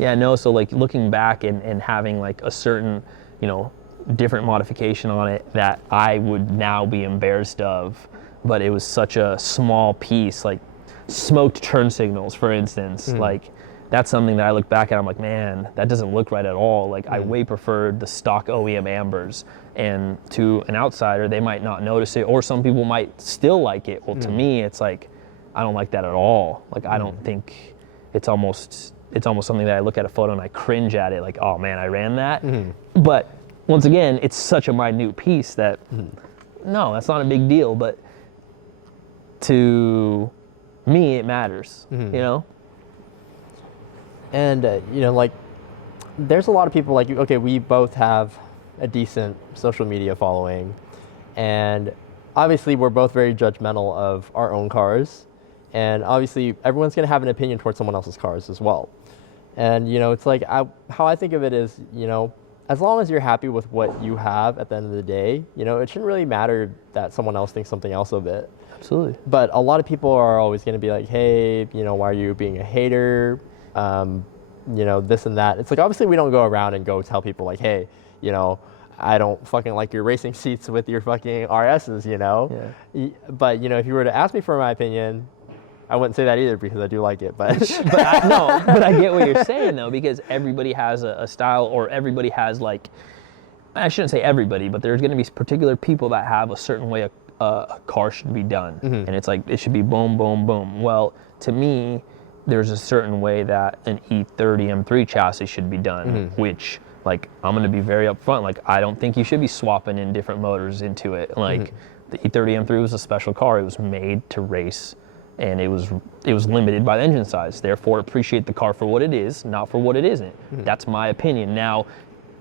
Yeah, no, so like looking back and having like a certain, you know, different modification on it that I would now be embarrassed of, but it was such a small piece, like smoked turn signals, for instance, like that's something that I look back at, I'm like, man, that doesn't look right at all. Like I way preferred the stock OEM ambers, and to an outsider, they might not notice it, or some people might still like it. Well, to me, it's like, I don't like that at all. Like, I don't think it's almost something that I look at a photo and I cringe at it, like, oh man, I ran that. But once again, it's such a minute piece that, no, that's not a big deal, but to me, it matters, you know? And, you know, like, there's a lot of people like, okay, we both have a decent social media following, and obviously we're both very judgmental of our own cars, and obviously everyone's going to have an opinion towards someone else's cars as well. And, you know, it's like, how I think of it is, you know, as long as you're happy with what you have at the end of the day, you know, it shouldn't really matter that someone else thinks something else of it. Absolutely. But a lot of people are always going to be like, hey, you know, why are you being a hater? You know, this and that. It's like, obviously we don't go around and go tell people like, hey, you know, I don't fucking like your racing seats with your fucking RSs, you know? Yeah. But, you know, if you were to ask me for my opinion, I wouldn't say that either because I do like it, but... but I get what you're saying though, because everybody has a style, or everybody has like, I shouldn't say everybody, but there's going to be particular people that have a certain way a car should be done. And it's like, it should be boom, boom, boom. Well, to me, there's a certain way that an E30 M3 chassis should be done, which, like, I'm going to be very upfront. Like, I don't think you should be swapping in different motors into it. Like, the E30 M3 was a special car. It was made to race, and it was limited by the engine size. Therefore, appreciate the car for what it is, not for what it isn't. That's my opinion. Now,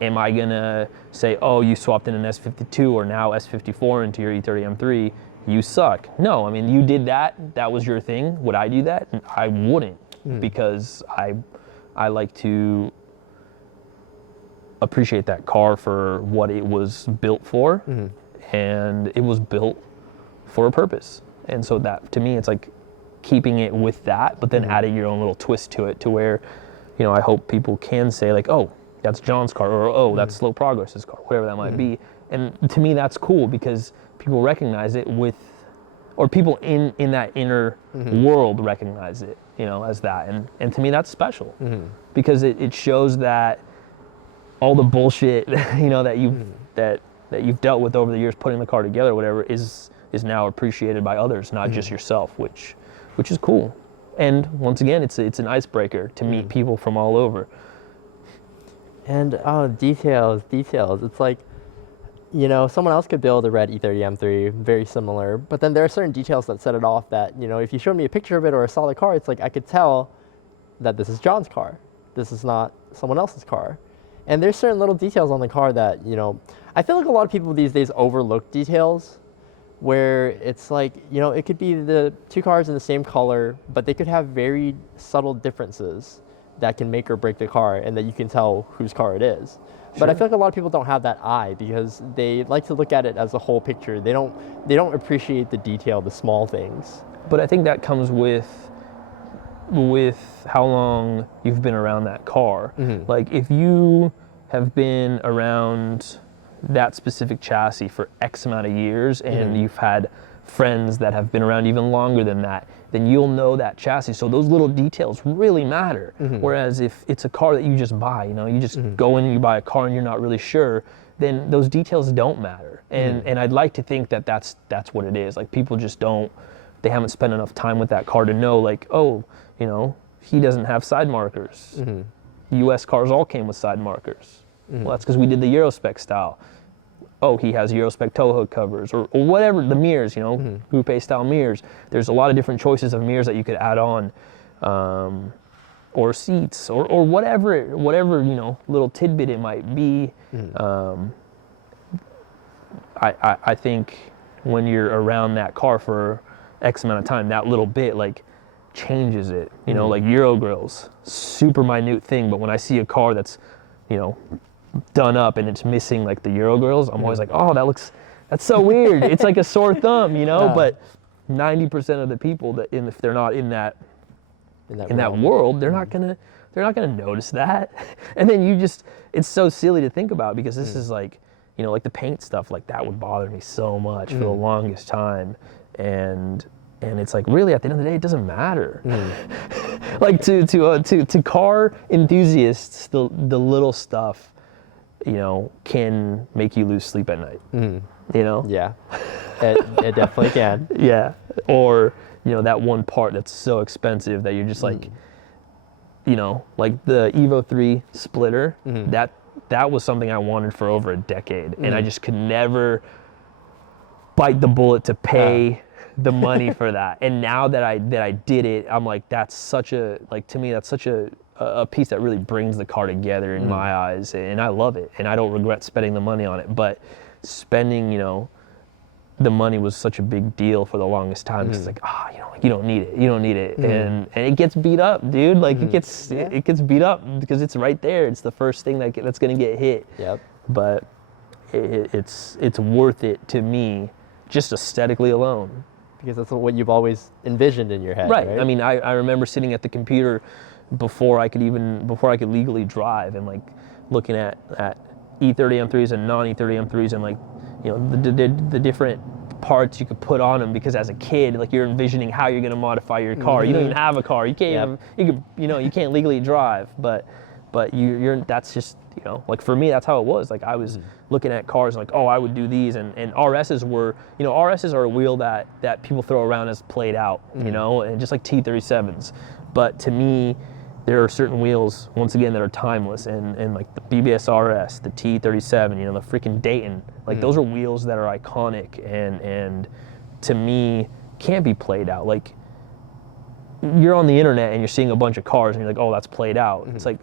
am I going to say, oh, you swapped in an S52 or now S54 into your E30 M3, you suck? No, I mean, you did that. That was your thing. Would I do that? I wouldn't, because I like to appreciate that car for what it was built for, and it was built for a purpose. And so that, to me, it's like keeping it with that, but then adding your own little twist to it, to where, you know, I hope people can say like, oh, that's John's car, or oh, that's Slow Progress's car, whatever that might be. And to me, that's cool because people recognize it with, or people in that inner world recognize it, you know, as that. And to me, that's special because it shows that all the bullshit, you know, that you've dealt with over the years, putting the car together, whatever, is now appreciated by others, not just yourself, which is cool. And once again, it's an icebreaker to meet people from all over. And details. It's like, you know, someone else could build a red E30 M3, very similar, but then there are certain details that set it off that, you know, if you showed me a picture of it or a solid car, it's like I could tell that this is John's car. This is not someone else's car. And there's certain little details on the car that, you know, I feel like a lot of people these days overlook details, where it's like, you know, it could be the two cars in the same color, but they could have very subtle differences that can make or break the car, and that you can tell whose car it is. Sure. But I feel like a lot of people don't have that eye because they like to look at it as a whole picture. They don't appreciate the detail, the small things. But I think that comes with how long you've been around that car. Like, if you have been around that specific chassis for X amount of years, and you've had friends that have been around even longer than that, then you'll know that chassis. So those little details really matter. Whereas if it's a car that you just buy, you know, you just go in and you buy a car and you're not really sure, then those details don't matter. And I'd like to think that that's what it is. Like, people just they haven't spent enough time with that car to know, like, oh, you know, he doesn't have side markers. US cars all came with side markers. Well, that's because we did the Eurospec style. Oh, he has Eurospec tow hook covers, or whatever, the mirrors, you know, Group A style mirrors. There's a lot of different choices of mirrors that you could add on, or seats, or whatever, you know, little tidbit it might be. I think when you're around that car for X amount of time, that little bit, like, changes it. You know, like Euro grills, super minute thing, but when I see a car that's, you know, done up and it's missing like the Euro grills, I'm always like, oh, that's so weird. It's like a sore thumb, you know. But 90% of the people that if they're not in that world, they're not gonna they're not going to notice that. And then it's so silly to think about, because this is like, you know, like the paint stuff, like that would bother me so much for the longest time. And it's like, really, at the end of the day, it doesn't matter. Like to car enthusiasts, the little stuff, you know, can make you lose sleep at night. You know? Yeah, it definitely can. Yeah. Or, you know, that one part that's so expensive that you're just like, you know, like the Evo 3 splitter, that was something I wanted for over a decade, and I just could never bite the bullet to pay the money for that. And now that I did it, I'm like, that's such a, like, to me, that's such a piece that really brings the car together in my eyes, and I love it, and I don't regret spending the money on it. But spending, you know, the money was such a big deal for the longest time. It's like, you know, like, you don't need it, and it gets beat up, dude. Like it gets beat up because it's right there. It's the first thing that's gonna get hit. Yep. But it's worth it to me, just aesthetically alone. Because that's what you've always envisioned in your head, right? I mean, I remember sitting at the computer before I could legally drive, and like looking at E30 M3s and non-E30 M3s, and like, you know, the different parts you could put on them, because as a kid, like, you're envisioning how you're going to modify your car. You don't even have a car. You can't you can't legally drive, but you're that's just, you know, like for me, that's how it was. Like I was looking at cars and like, oh, I would do these, and RSs were, you know, RSs are a wheel that people throw around as played out, you know, and just like T37s. But to me, there are certain wheels, once again, that are timeless, and like the BBS RS, the T37, you know, the freaking Dayton, like those are wheels that are iconic, and to me, can't be played out. Like, you're on the internet and you're seeing a bunch of cars and you're like, oh, that's played out. It's like,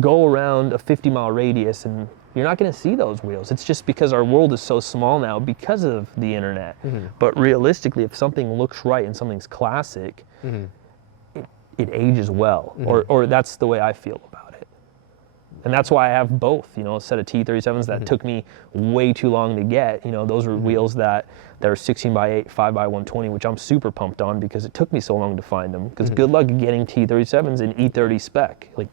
go around a 50-mile radius and you're not going to see those wheels. It's just because our world is so small now because of the internet. But realistically, if something looks right and something's classic, it ages well, or that's the way I feel about it. And that's why I have both, you know, a set of T37s that took me way too long to get. You know, those were wheels that are 16x8, 5x120, which I'm super pumped on because it took me so long to find them. Because good luck getting T37s in E30 spec. Like,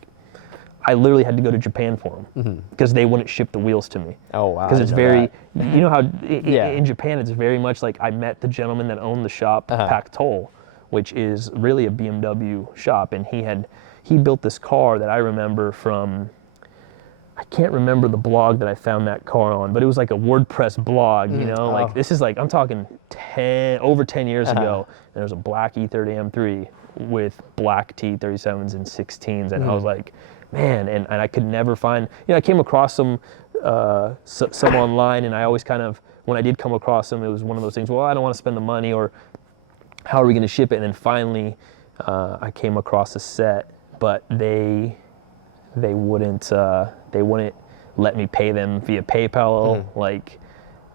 I literally had to go to Japan for them because they wouldn't ship the wheels to me. Oh, wow. Because it's very, you know how in Japan it's very much like, I met the gentleman that owned the shop, Pak Toll, which is really a BMW shop, and he built this car that I remember from, I can't remember the blog that I found that car on, but it was like a WordPress blog, you know, like this is like, I'm talking over 10 years ago, and there was a black E30 M3 with black T37s and 16s, and I was like, man, and I could never find, you know, I came across some online, and I always kind of, when I did come across them, it was one of those things, well, I don't want to spend the money, or how are we going to ship it? And then finally, I came across a set, but they wouldn't let me pay them via PayPal, like,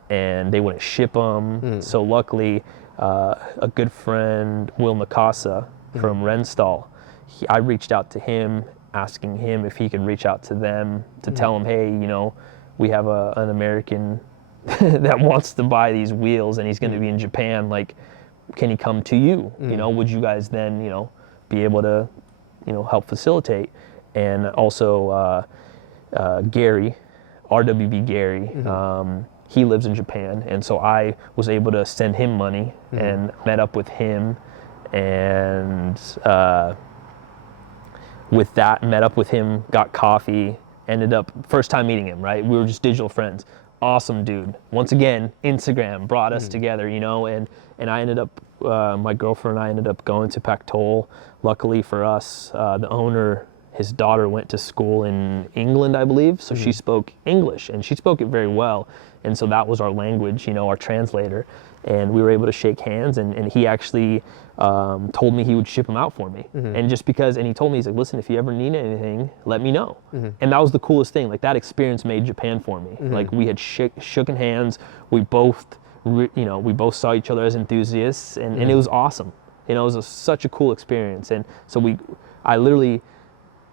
and they wouldn't ship them. So luckily, a good friend, Will Nakasa from Renstall, I reached out to him, asking him if he could reach out to them to tell them, hey, you know, we have an American that wants to buy these wheels, and he's going to be in Japan, like, can he come to you? You know, would you guys then, you know, be able to, you know, help facilitate? And also Gary, RWB Gary, he lives in Japan, and so I was able to send him money and met up with him, and with that, met up with him, got coffee, ended up, first time meeting him, right? We were just digital friends. Awesome dude. Once again, Instagram brought us together, you know, and I ended up, my girlfriend and I ended up going to Pak Toll. Luckily for us, the owner, his daughter went to school in England, I believe, so she spoke English, and she spoke it very well, and so that was our language, you know, our translator, and we were able to shake hands, and he actually told me he would ship them out for me, and just because, and he told me, he's like, listen, if you ever need anything, let me know, and that was the coolest thing. Like, that experience made Japan for me. Like, we had shooken hands, we both, you know, we both saw each other as enthusiasts, and it was awesome. You know, it was such a cool experience, and so I literally,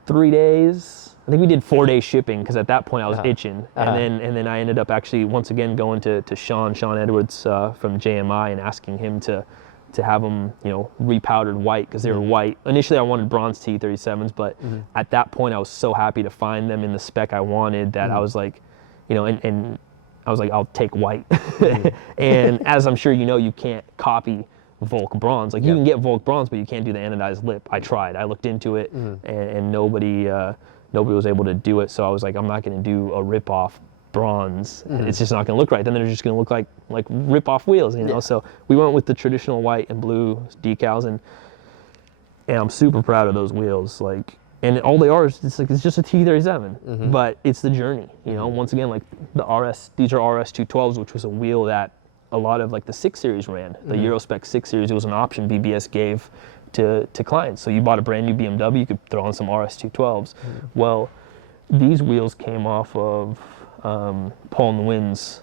3 days, I think we did 4 days shipping, because at that point I was itching, and then I ended up actually once again going to Sean Edwards from JMI and asking him to to have them, you know, repowdered white because they were white. Initially, I wanted bronze T37s, but at that point, I was so happy to find them in the spec I wanted that I was like, you know, and I was like, I'll take white. And as I'm sure you know, you can't copy Volk bronze. Like you can get Volk bronze, but you can't do the anodized lip. I tried. I looked into it, and nobody was able to do it. So I was like, I'm not going to do a rip-off bronze. It's just not going to look right. Then they're just going to look like rip-off wheels, you know. So we went with the traditional white and blue decals, and I'm super proud of those wheels. Like, and all they are is it's just a T37, but it's the journey, you know. Once again, like these are RS 212s, which was a wheel that a lot of like the 6 Series ran. The Eurospec 6 Series, it was an option BBS gave to clients. So you bought a brand new BMW, you could throw on some RS 212s. Well, these wheels came off of Paul and the Wind's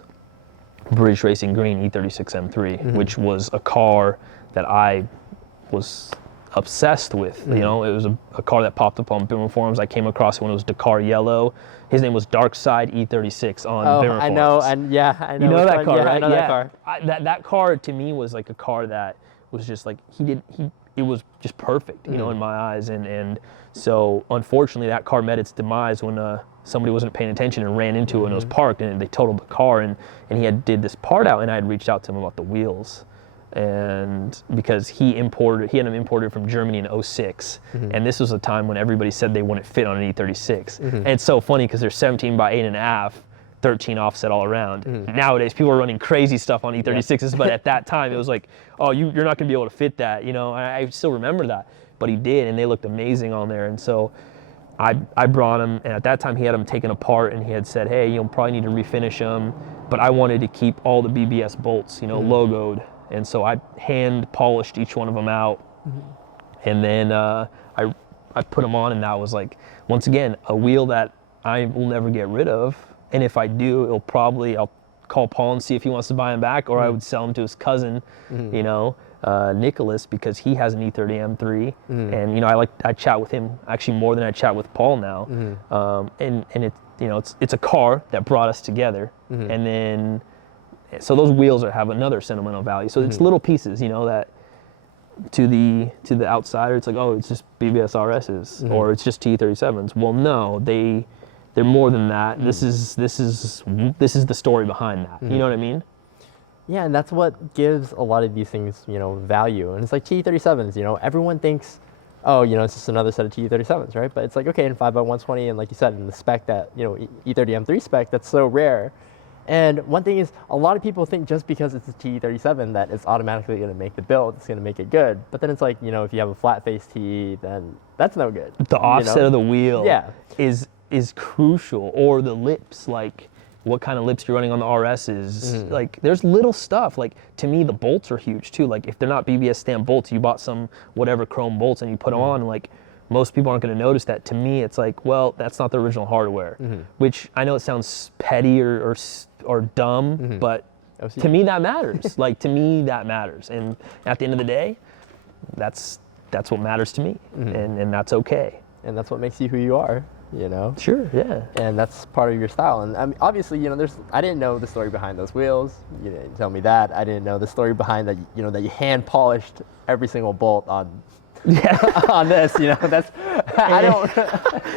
British Racing Green E36 M3, which was a car that I was obsessed with. You know, it was a car that popped up on Bimmer forums. I came across it when it was Dakar Yellow. His name was Darkside E36 on Bimmer forums. I know, and yeah, I know. You know that car, yeah, right? I know that car. That car to me was like a car that was just like it was just perfect, you know, in my eyes. And so unfortunately that car met its demise when somebody wasn't paying attention and ran into it and it was parked, and they totaled the car, and he did this part out, and I had reached out to him about the wheels. And because he had them imported from Germany in 06, and this was a time when everybody said they wouldn't fit on an E36. And it's so funny because they're 17 by 8.5, 13 offset all around. Nowadays, people are running crazy stuff on E36s, but at that time, it was like, oh, you're not going to be able to fit that, you know. I still remember that, but he did, and they looked amazing on there. And so I brought him, and at that time, he had them taken apart, and he had said, hey, you'll probably need to refinish them, but I wanted to keep all the BBS bolts, you know, logoed. And so I hand polished each one of them out, and then I put them on, and that was like, once again, a wheel that I will never get rid of. And if I do, I'll call Paul and see if he wants to buy them back, or I would sell them to his cousin, you know, Nicholas, because he has an E30 M3, and you know, I chat with him actually more than I chat with Paul now, and it's, you know, it's a car that brought us together, and then. So those wheels have another sentimental value. So it's little pieces, you know, that to the outsider, it's like, oh, it's just BBS RSs or it's just T37s. Well, no, they're more than that. This is the story behind that. You know what I mean? Yeah, and that's what gives a lot of these things, you know, value. And it's like T37s, you know, everyone thinks, oh, you know, it's just another set of T37s, right? But it's like, okay, in 5x120, and like you said, in the spec that, you know, E30 M3 spec, that's so rare. And one thing is, a lot of people think just because it's a T37 that it's automatically going to make the build, it's going to make it good. But then it's like, you know, if you have a flat face T, then that's no good. The offset of the wheel is crucial, or the lips, like what kind of lips you're running on the RSs. Like there's little stuff. Like to me, the bolts are huge too. Like if they're not BBS stamp bolts, you bought some whatever chrome bolts and you put them on, like most people aren't going to notice that. To me, it's like, well, that's not the original hardware, which I know it sounds petty or dumb, but to me that matters. Like to me that matters, and at the end of the day, that's what matters to me, and that's okay. And that's what makes you who you are, you know. Sure, yeah. And that's part of your style. And I mean, obviously, you know, I didn't know the story behind those wheels. You didn't tell me that. I didn't know the story behind that. You know, that you hand polished every single bolt on. On this, you know, that's I don't.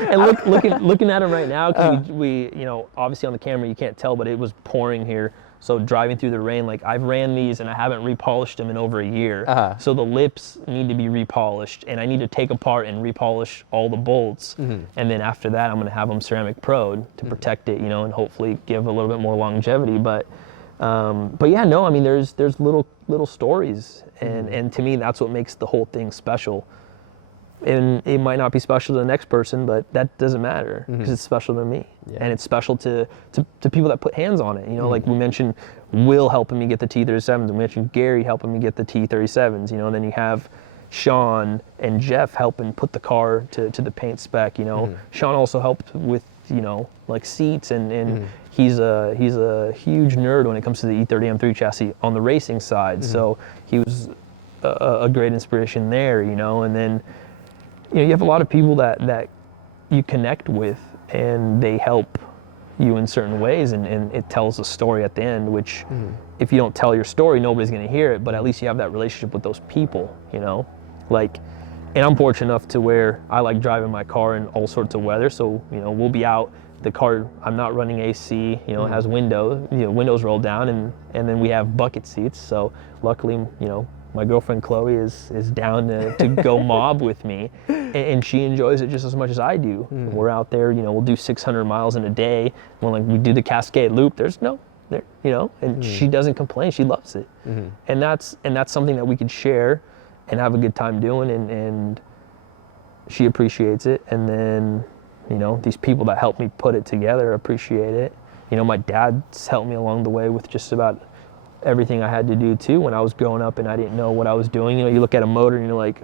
And looking at them right now, cause we, you know, obviously on the camera you can't tell, but it was pouring here. So driving through the rain, like I've ran these and I haven't repolished them in over a year. So the lips need to be repolished, and I need to take apart and repolish all the bolts. And then after that, I'm gonna have them ceramic pro'd to protect it, you know, and hopefully give a little bit more longevity. But yeah, no, I mean, there's little stories, and to me, that's what makes the whole thing special. And it might not be special to the next person, but that doesn't matter because it's special to me, and it's special to people that put hands on it. You know, like we mentioned, Will helping me get the T37s. We mentioned Gary helping me get the T37s. You know, and then you have Sean and Jeff helping put the car to the paint spec. You know, Sean also helped with, you know, like seats, and he's a huge nerd when it comes to the E30 M3 chassis on the racing side. So he was a great inspiration there, you know. And then, you know, you have a lot of people that you connect with, and they help you in certain ways, and it tells a story at the end, which if you don't tell your story, nobody's going to hear it, but at least you have that relationship with those people, you know? Like, and I'm fortunate enough to where I like driving my car in all sorts of weather, so, you know, we'll be out, the car, I'm not running AC, you know, it has windows rolled down, and then we have bucket seats, so luckily, you know, my girlfriend Chloe is down to go mob with me, and she enjoys it just as much as I do. We're out there, you know, we'll do 600 miles in a day. When like we do the Cascade Loop, there's no there, you know, and she doesn't complain. She loves it, and that's something that we could share and have a good time doing, and she appreciates it. And then, you know, these people that helped me put it together appreciate it. You know, my dad's helped me along the way with just about everything I had to do too when I was growing up and I didn't know what I was doing. You know, you look at a motor and you're like,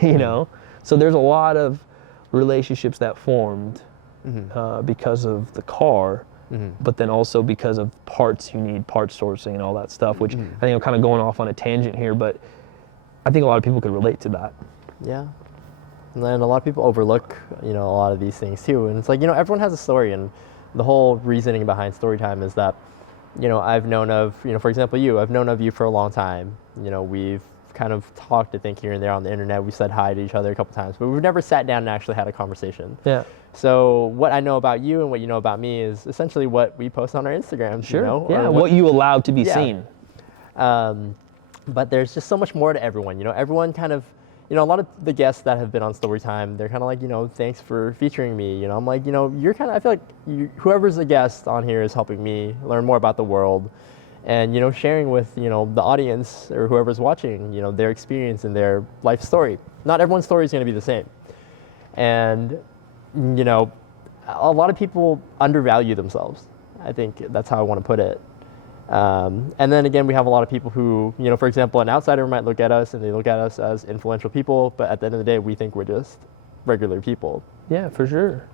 you know. So there's a lot of relationships that formed because of the car, but then also because of parts you need, part sourcing and all that stuff, which I think I'm kind of going off on a tangent here, but I think a lot of people could relate to that. Yeah. And then a lot of people overlook, you know, a lot of these things too. And it's like, you know, everyone has a story, and the whole reasoning behind story time is that, you know, I've known of, you know, for example, I've known of you for a long time. You know, we've kind of talked, I think, here and there on the internet. We said hi to each other a couple times, but we've never sat down and actually had a conversation. Yeah. So what I know about you and what you know about me is essentially what we post on our Instagram. Sure. You know, yeah. What you allow to be seen. But there's just so much more to everyone. You know, everyone kind of, you know, a lot of the guests that have been on Storytime, they're kind of like, you know, thanks for featuring me. You know, I'm like, you know, you're kind of, I feel like whoever's a guest on here is helping me learn more about the world, and, you know, sharing with, you know, the audience or whoever's watching, you know, their experience and their life story. Not everyone's story is going to be the same. And, you know, a lot of people undervalue themselves. I think that's how I want to put it. And then again, we have a lot of people who, you know, for example, an outsider might look at us and they look at us as influential people, but at the end of the day, we think we're just regular people. Yeah, for sure.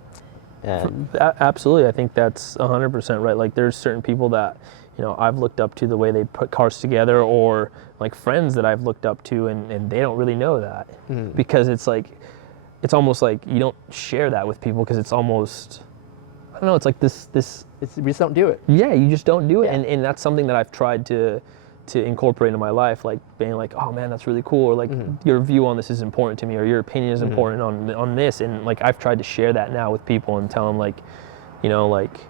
And Absolutely. I think that's 100% right. Like, there's certain people that, you know, I've looked up to the way they put cars together, or like friends that I've looked up to, and they don't really know that because it's like, it's almost like you don't share that with people because it's almost, I don't know, it's like this we just don't do it. Yeah, you just don't do it. Yeah. And that's something that I've tried to incorporate into my life, like being like, oh man, that's really cool, or like your view on this is important to me, or your opinion is important on this. And like, I've tried to share that now with people and tell them, like, you know, like,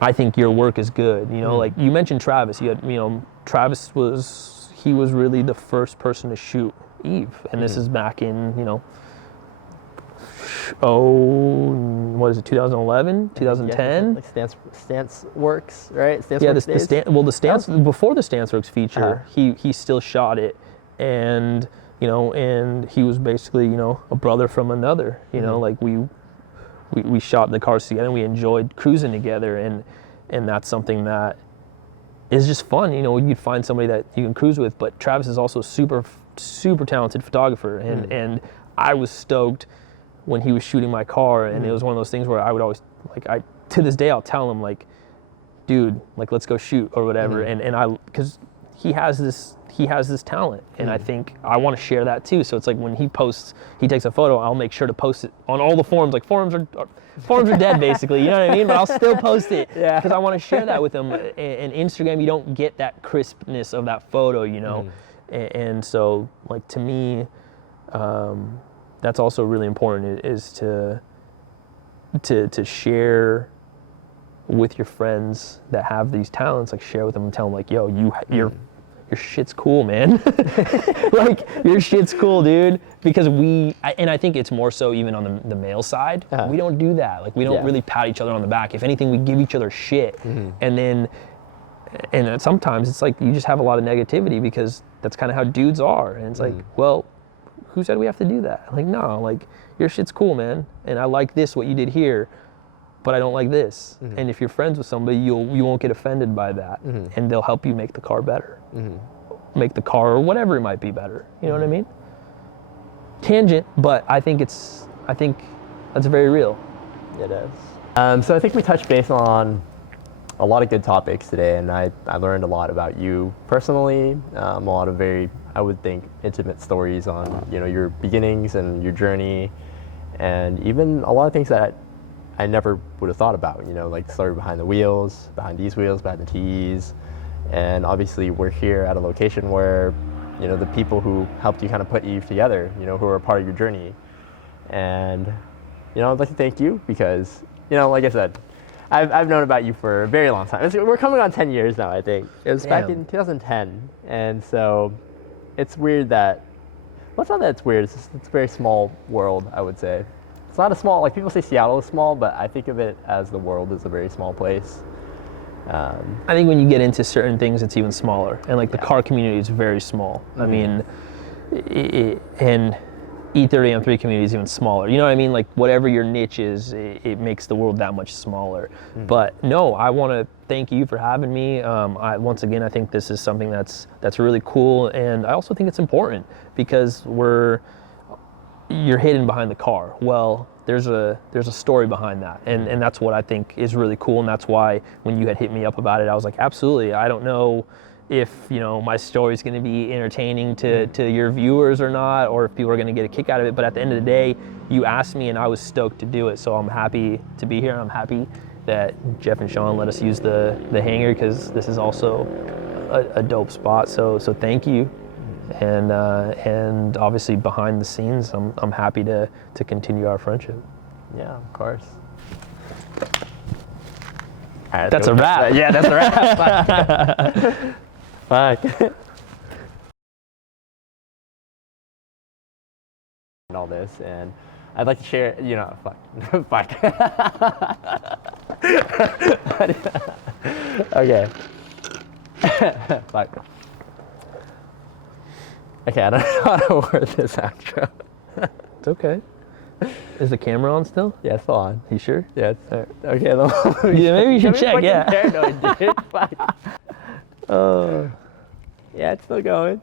I think your work is good. You know, like you mentioned Travis, Travis was really the first person to shoot Eve. And this is back in, you know, 2011, 2010? Like Stance Works, right? Stance Works the Stance, before the Stance Works feature, he still shot it, and, you know, and he was basically, you know, a brother from another, you know, like we shot the cars together, and we enjoyed cruising together, and that's something that is just fun. You know, you'd find somebody that you can cruise with, but Travis is also super talented photographer, and I was stoked when he was shooting my car, and it was one of those things where I would always, like, to this day, I'll tell him, like, dude, like, let's go shoot or whatever, and because he has this talent, and I think I want to share that too. So it's like when he takes a photo, I'll make sure to post it on all the forums. Like, forums are dead, basically, you know what I mean? But I'll still post it because I want to share that with them. And Instagram, you don't get that crispness of that photo, you know. And so, like, to me, that's also really important, is to share with your friends that have these talents. Like, share with them and tell them, like, yo, your shit's cool, man. Like, your shit's cool, dude. Because I think it's more so even on the male side, we don't do that. Like, we don't really pat each other on the back. If anything, we give each other shit. And sometimes it's like you just have a lot of negativity because that's kind of how dudes are. And it's like, well, who said we have to do that? Like, no, like, your shit's cool, man, and I like this, what you did here, but I don't like this. And if you're friends with somebody, you won't get offended by that, and they'll help you make the car better, make the car or whatever it might be better. You know what I mean? Tangent, but I think that's very real. It is. So I think we touched base on a lot of good topics today, and I learned a lot about you personally, a lot of very, I would think, intimate stories on, you know, your beginnings and your journey, and even a lot of things that I never would have thought about, like the story behind the wheels, behind these wheels, behind the T's. And obviously we're here at a location where, the people who helped you kind of put Eve together, who are a part of your journey. And, I'd like to thank you because, like I said, I've known about you for a very long time. We're coming on 10 years now, I think. It was back in 2010. And so it's weird that, well, it's not that it's weird, it's a very small world, I would say. It's not a small, like people say Seattle is small, but I think of it as the world is a very small place. I think when you get into certain things, it's even smaller. And like the car community is very small. I mean, and E30 M3 community is even smaller. You know what I mean? Like whatever your niche is, it makes the world that much smaller. But no, I want to thank you for having me. Once again, I think this is something that's really cool, and I also think it's important because you're hidden behind the car. Well, there's a story behind that, and that's what I think is really cool, and that's why when you had hit me up about it, I was like, absolutely. I don't know if my story is going to be entertaining to your viewers or not, or if people are going to get a kick out of it. But at the end of the day, you asked me, and I was stoked to do it. So I'm happy to be here. I'm happy that Jeff and Sean let us use the hangar because this is also a dope spot. So thank you. And obviously behind the scenes, I'm happy to continue our friendship. Yeah, of course. That's a wrap. Yeah, that's a wrap. Fuck. And all this, and I'd like to share, fuck. Okay. Fuck. Okay, I don't know how to word this outro. It's okay. Is the camera on still? Yeah, it's still on. You sure? Yeah, it's okay. Yeah, maybe you should check. Yeah. Paranoid, dude. Fuck. Yeah, it's still going.